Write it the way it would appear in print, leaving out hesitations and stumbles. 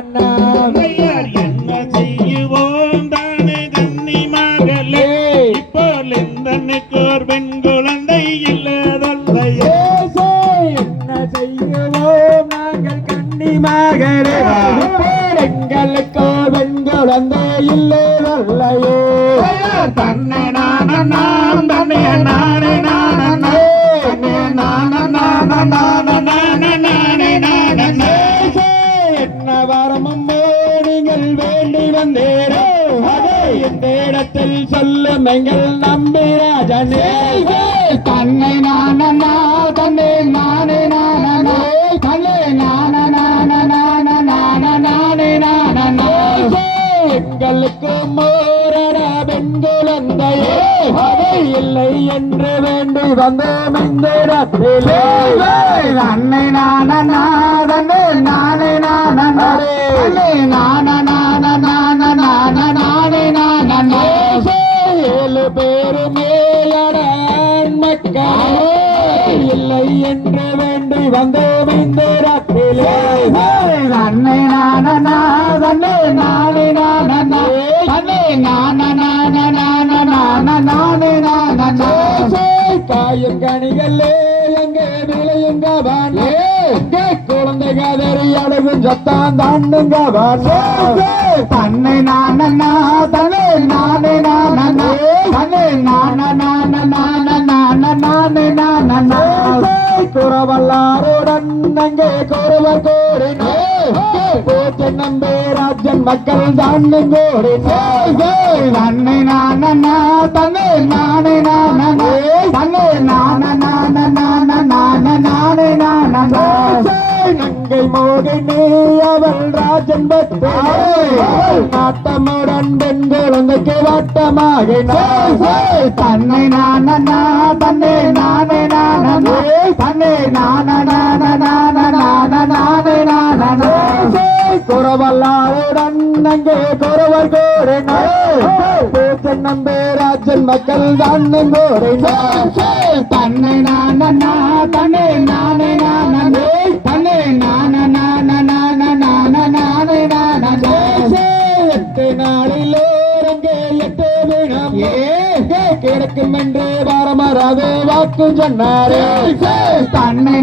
என்ன செய்வோம் தானே கன்னி மகளே இப்போல் எந்தனுக்கோர் பெண் குழந்தை இல்லதல்லையே என்ன செய்வோம் நாங்கள் கன்னி மகளே எங்களுக்கோ பெண் குழந்தை இல்லதல்லையே தன்னை நான் தன்னை நானே என்ன வரமும் நீங்கள் வேண்டி வந்தேரோ அதை இந்த இடத்தில் சொல்லும் எங்கள் நம்பிராஜனே தன்னை நானே தன்னை நானே எங்களுக்கு மோரட பெண் குழந்தையே அதை இல்லை என்று வேண்டி வந்தோம் இந்த இடத்திலே தன்னை நானே ஏழு பேரும் ஏழான் மக்கள் இல்லை என்று வேண்டி வந்தோம் இந்த இடத்திலே தன்னை காயும் கனிகளே எங்கே விளையுங்க வானே குழந்தை கதறி அழுகும் சத்தான் தாண்டுங்க வானே தன்னை குறவல்லாருடன் அங்கே குறவர் கோரினே போச்சு நம்பே ராஜன் மக்கள் தாண்டும் கோரினே தன்னை நங்கை மோகினி அவள் ராஜன் பக்தி நாட்டமுடன் பெண் குழந்தைக்கு வட்டமாகினாள் தன்னை குறவல்லாருடன் அங்கே குறவர் கோரினாள் நம்பே ராஜன் மக்கள் தாண்டும் கோரினாள் தன்னை எட்டு நாளிலே அங்கே எட்டு வீணம் கிடக்கும் என்று வாரமராது வாக்கு சொன்னாரே தன்னை